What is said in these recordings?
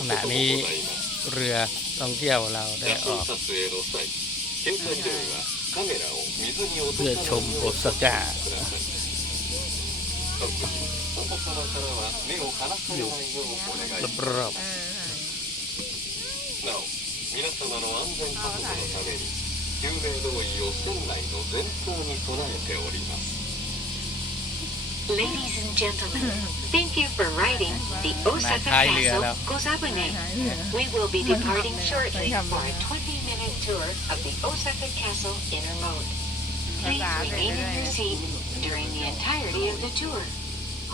ขณะนี้เรือท่องเที่ยวเราได้ออกเพื่อชมโอซาก้าอยู่รอบなお、皆様の安全確保のために救命胴衣を船内の前方に備えております。Ladies and gentlemen, thank you for riding the Osaka Castle Gozabune. We will be departing shortly for a 20-minute tour of the Osaka Castle inner mode. Please remain in your seat during the entirety of the tour.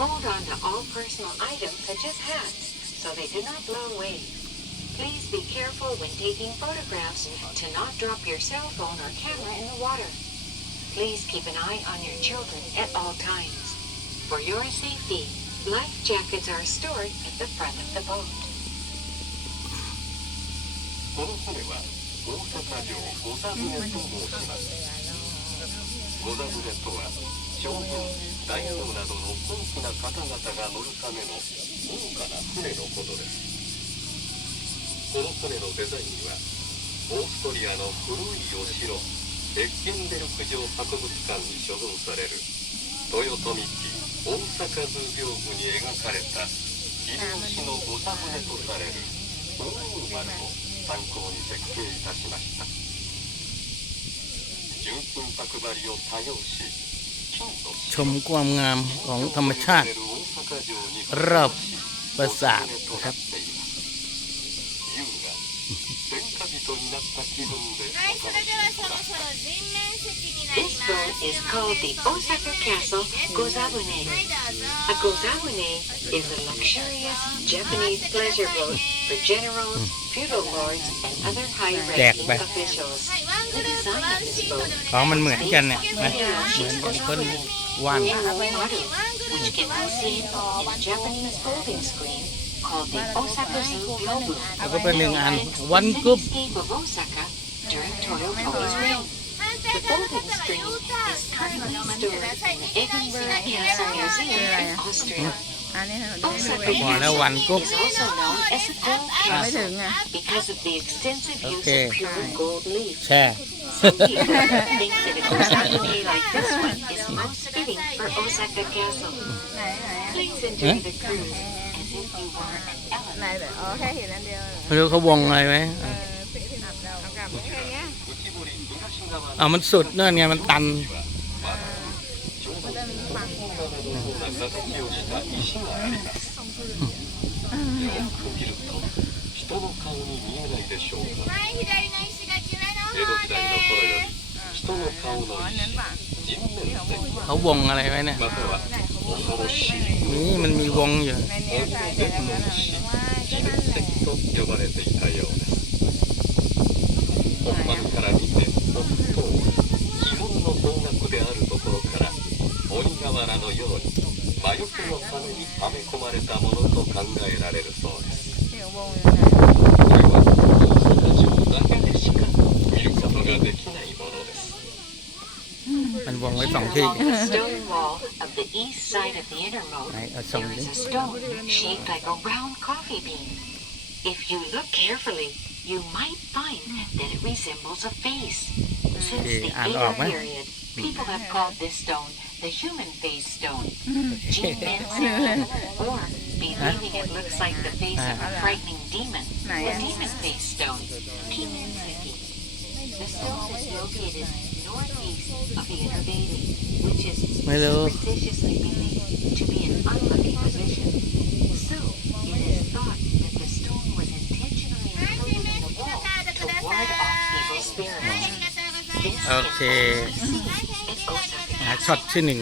Hold on to all personal items such as hats so they do not blow away. Please be careful when taking photographs to not drop your cell phone or camera in the water. Please keep an eye on your children at all times. For your safety, life jackets are stored at the front of the boat. この船は大阪城御座船と申します。御座船とは将軍、大名などの高貴な方々が乗るための豪華な船のことです。この船のデザインはオーストリアの古いお城エッケンベルク城博物館に所蔵される豊臣記大阪図屏風に描かれた秀吉の御座船とされる大海丸を参考に設計いたしました。純金箔張りを多用しชมความงามของธรรมชาติรอบปราสาทครับThis boat is called the Osaka Castle Gozabune. A gozabune is a luxurious Japanese pleasure boat for generals, feudal lords, and other high-ranking officials. The design of this boat ของมันเหมือนกันเนี่ยนะเหมือนคนว่าน which can be seen in Japanese folding screen called the Osaka Zoo Byobu. แล้วก็เป็นหนึ่งอันวันกรุ๊ป Of Osaka during Toyotomi's reign. The folding screen is currently stored in the Edinburgh Castle Museum in Austria. Osaka Castle is also known as a gold castle because of the extensive use of pure gold leaf. แช่ Some people think that a gozabune like this one is most fitting for Osaka Castle. Please enjoy the cruise as if you were an elephant. ไม่รู้เขาวงอะไรไหมมันสุดเนื่อไงมันตันเขาวงอะไรไว้เนี่ยนี่มันมีวงอยู่本番から見て最も基本の方角であるところから鬼瓦のように魔除けのためにはめ込まれたものと考えられるそうです。これは大阪城だけでしか見ることができないものです。มันวงไว้สองที่ Along the stone wall of the east side of the inner moat, there is a stone shaped like a round coffee bean. If you look carefully, you might find that it resembles a face. Since the Edo period, people have called this stone the human face stone, or believing it looks like the face of a frightening demon, the demon face stone. The stone is located northeast of the inner bailey, which is superstitiously believed to be an unlucky position. So, it is thought that the stone was intentionally included in the wall to ward off evil spirits. This โอเคช็อตที่หนึ่ง